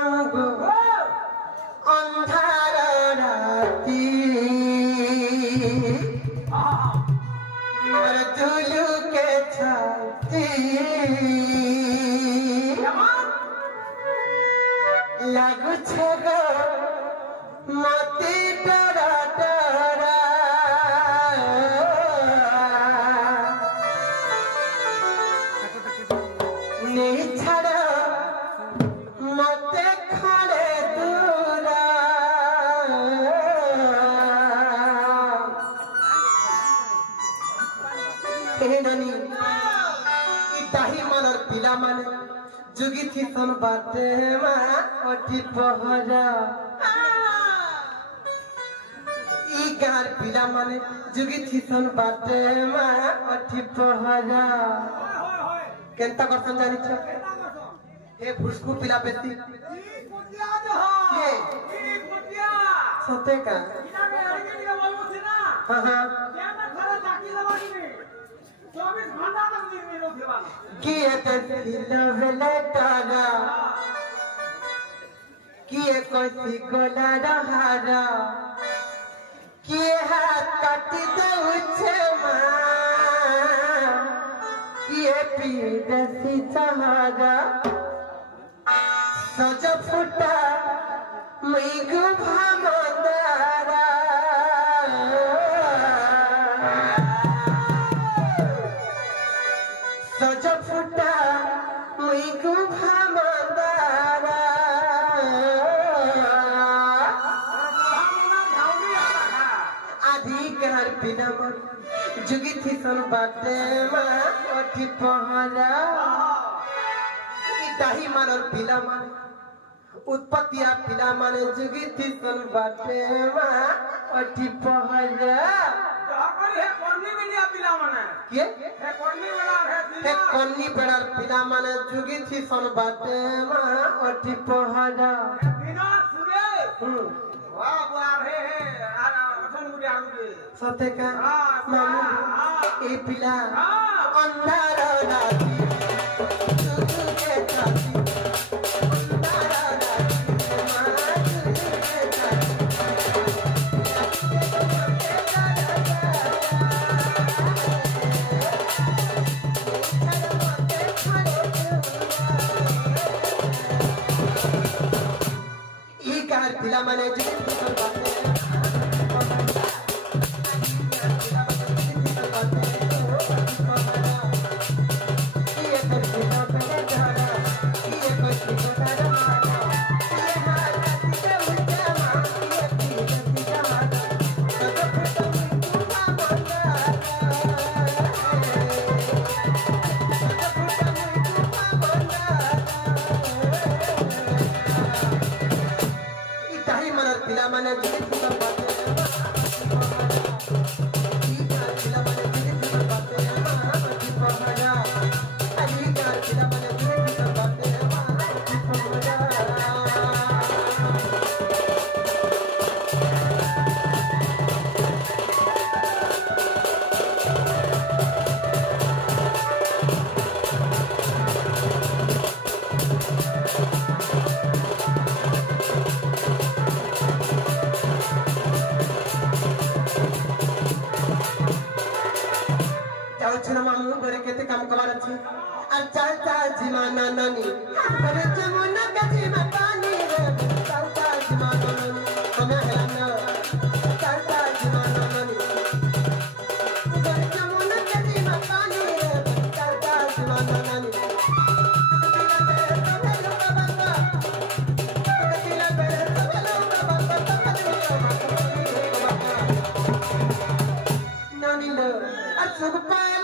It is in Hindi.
मामू अंधार राती मरदुलू के छाती लागू छगो मती डरा डरा नहीं छड़ा मते खड़े दूरा नानी इताही मनर पिला माने जुगी थी सन बाटे मा अटी पहरा ई गार पिला माने जुगी थी सन बाटे मा अटी पहरा केंता करसन जानि छ ए फुसकु पिला बेती ई कुटिया जो हो ई कुटिया सते का इना में अड़के दिया बोलबो से ना हां हां केना खरा ताकी लवानी में 24 घंटा तक दिन में रोथे की एते दिल वेले तारा की ए कोसी गोला रहारा की हाथ काटी दे उछे ये पीरसी चहागा सज फुटा मैगु भामदारा सज फुटा मैगु भामदारा आधी घर बिना मन जुगी थी सन बाटे मा अठी पहरा इताही मानर पिला माने उत्पत्तिया पिला माने जुगी थी सन बाटे मा अठी पहरा जाकर है कोन्नी मिलिया पिला माने के है कोन्नी वाला है कोन्नी बड़ा पिला माने जुगी थी सन बाटे मा अठी पहरा बिना सुरे वाह वाह रे सते का मामू ए पिला अंधार राती तुझे के छाती अंधार राती मां तुझे के छाती ई कार पिला माने जी नानी अरे जमुना कजी मतानी रे चलता जमाना नानी हमें हेलाना चलता जमाना नानी अरे जमुना कजी मतानी रे चलता जमाना नानी नानी लो असुख पाए